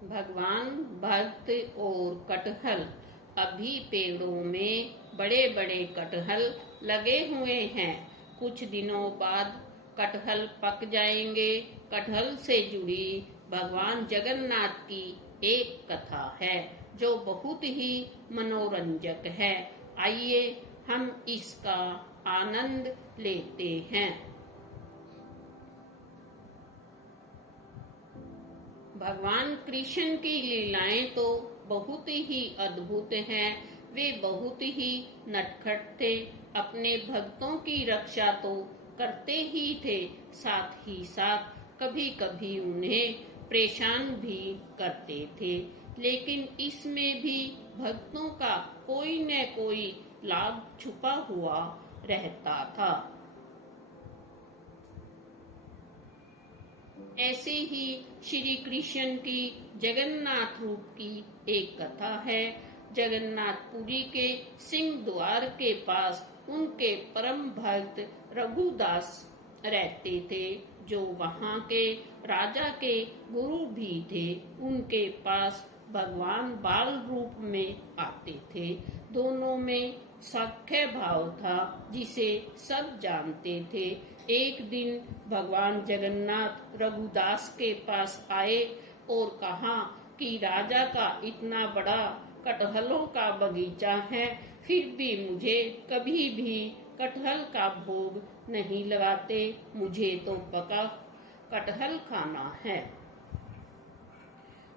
भगवान भक्त और कटहल। अभी पेड़ों में बड़े बड़े कटहल लगे हुए हैं। कुछ दिनों बाद कटहल पक जाएंगे। कटहल से जुड़ी भगवान जगन्नाथ की एक कथा है जो बहुत ही मनोरंजक है। आइए हम इसका आनंद लेते हैं। भगवान कृष्ण की लीलाएं तो बहुत ही अद्भुत हैं। वे बहुत ही नटखट थे। अपने भक्तों की रक्षा तो करते ही थे, साथ ही साथ कभी कभी उन्हें परेशान भी करते थे। लेकिन इसमें भी भक्तों का कोई न कोई लाभ छुपा हुआ रहता था। ऐसे ही श्री कृष्ण की जगन्नाथ रूप की एक कथा है। जगन्नाथपुरी के सिंह द्वार के पास उनके परम भक्त रघुदास रहते थे, जो वहाँ के राजा के गुरु भी थे। उनके पास भगवान बाल रूप में आते थे। दोनों में सख्य भाव था, जिसे सब जानते थे। एक दिन भगवान जगन्नाथ रघुदास के पास आए और कहा कि राजा का इतना बड़ा कटहलों का बगीचा है, फिर भी मुझे कभी भी कटहल का भोग नहीं लगाते। मुझे तो पका कटहल खाना है।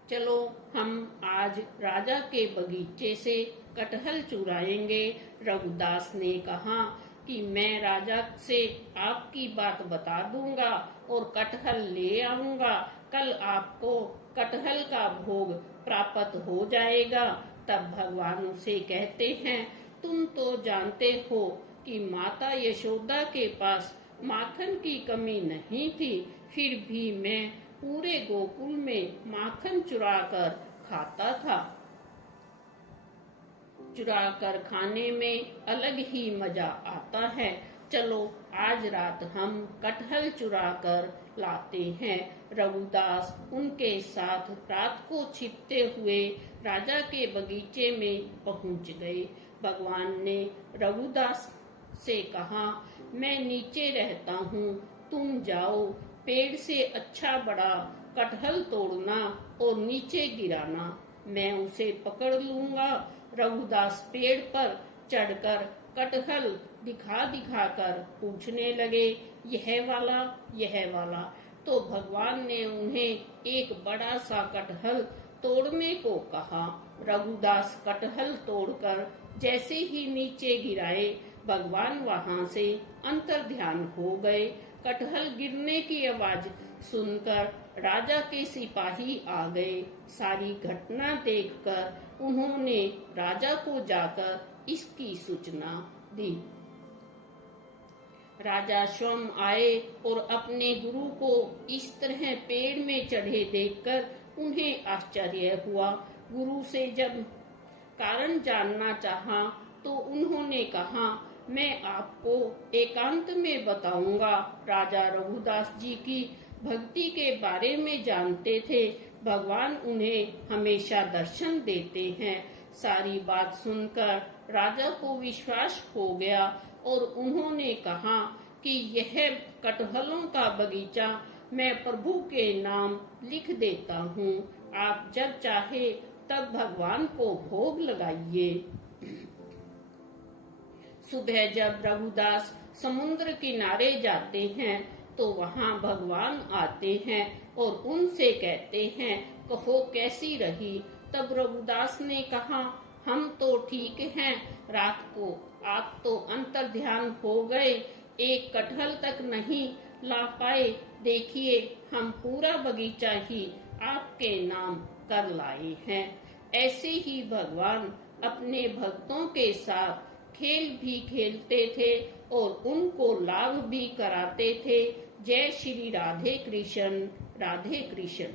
चलो हम आज राजा के बगीचे से कटहल चुराएंगे। रघुदास ने कहा कि मैं राजा से आपकी बात बता दूंगा और कटहल ले आऊंगा। कल आपको कटहल का भोग प्राप्त हो जाएगा। तब भगवान उसे कहते हैं, तुम तो जानते हो कि माता यशोदा के पास माखन की कमी नहीं थी, फिर भी मैं पूरे गोकुल में माखन चुराकर खाता था। चुराकर खाने में अलग ही मजा आता है। चलो आज रात हम कटहल चुराकर लाते हैं। रघुदास उनके साथ रात को छिपते हुए राजा के बगीचे में पहुंच गए। भगवान ने रघुदास से कहा, मैं नीचे रहता हूँ, तुम जाओ, पेड़ से अच्छा बड़ा कटहल तोड़ना और नीचे गिराना, मैं उसे पकड़ लूंगा। रघुदास पेड़ पर चढ़कर कटहल दिखा दिखा कर पूछने लगे, यह वाला, यह वाला। तो भगवान ने उन्हें एक बड़ा सा कटहल तोड़ने को कहा। रघुदास कटहल तोड़कर जैसे ही नीचे गिराए, भगवान वहां से अंतर्ध्यान हो गए। कटहल गिरने की आवाज सुनकर राजा के सिपाही आ गए। सारी घटना देखकर उन्होंने राजा को जाकर इसकी सूचना दी। राजा स्वयं आए और अपने गुरु को इस तरह पेड़ में चढ़े देखकर उन्हें आश्चर्य हुआ। गुरु से जब कारण जानना चाहा तो उन्होंने कहा, मैं आपको एकांत में बताऊंगा। राजा रघुदास जी की भक्ति के बारे में जानते थे। भगवान उन्हें हमेशा दर्शन देते हैं। सारी बात सुनकर राजा को विश्वास हो गया और उन्होंने कहा कि यह कटहलों का बगीचा मैं प्रभु के नाम लिख देता हूँ। आप जब चाहे तब भगवान को भोग लगाइए। सुबह जब रघुदास समुद्र किनारे जाते हैं तो वहाँ भगवान आते हैं और उनसे कहते हैं, कहो कैसी रही। तब रघुदास ने कहा, हम तो ठीक हैं। रात को आप तो अंतर्ध्यान हो गए, एक कटहल तक नहीं ला पाए। देखिए हम पूरा बगीचा ही आपके नाम कर लाए हैं। ऐसे ही भगवान अपने भक्तों के साथ खेल भी खेलते थे और उनको लाभ भी कराते थे। जय श्री राधे कृष्ण, राधे कृष्ण।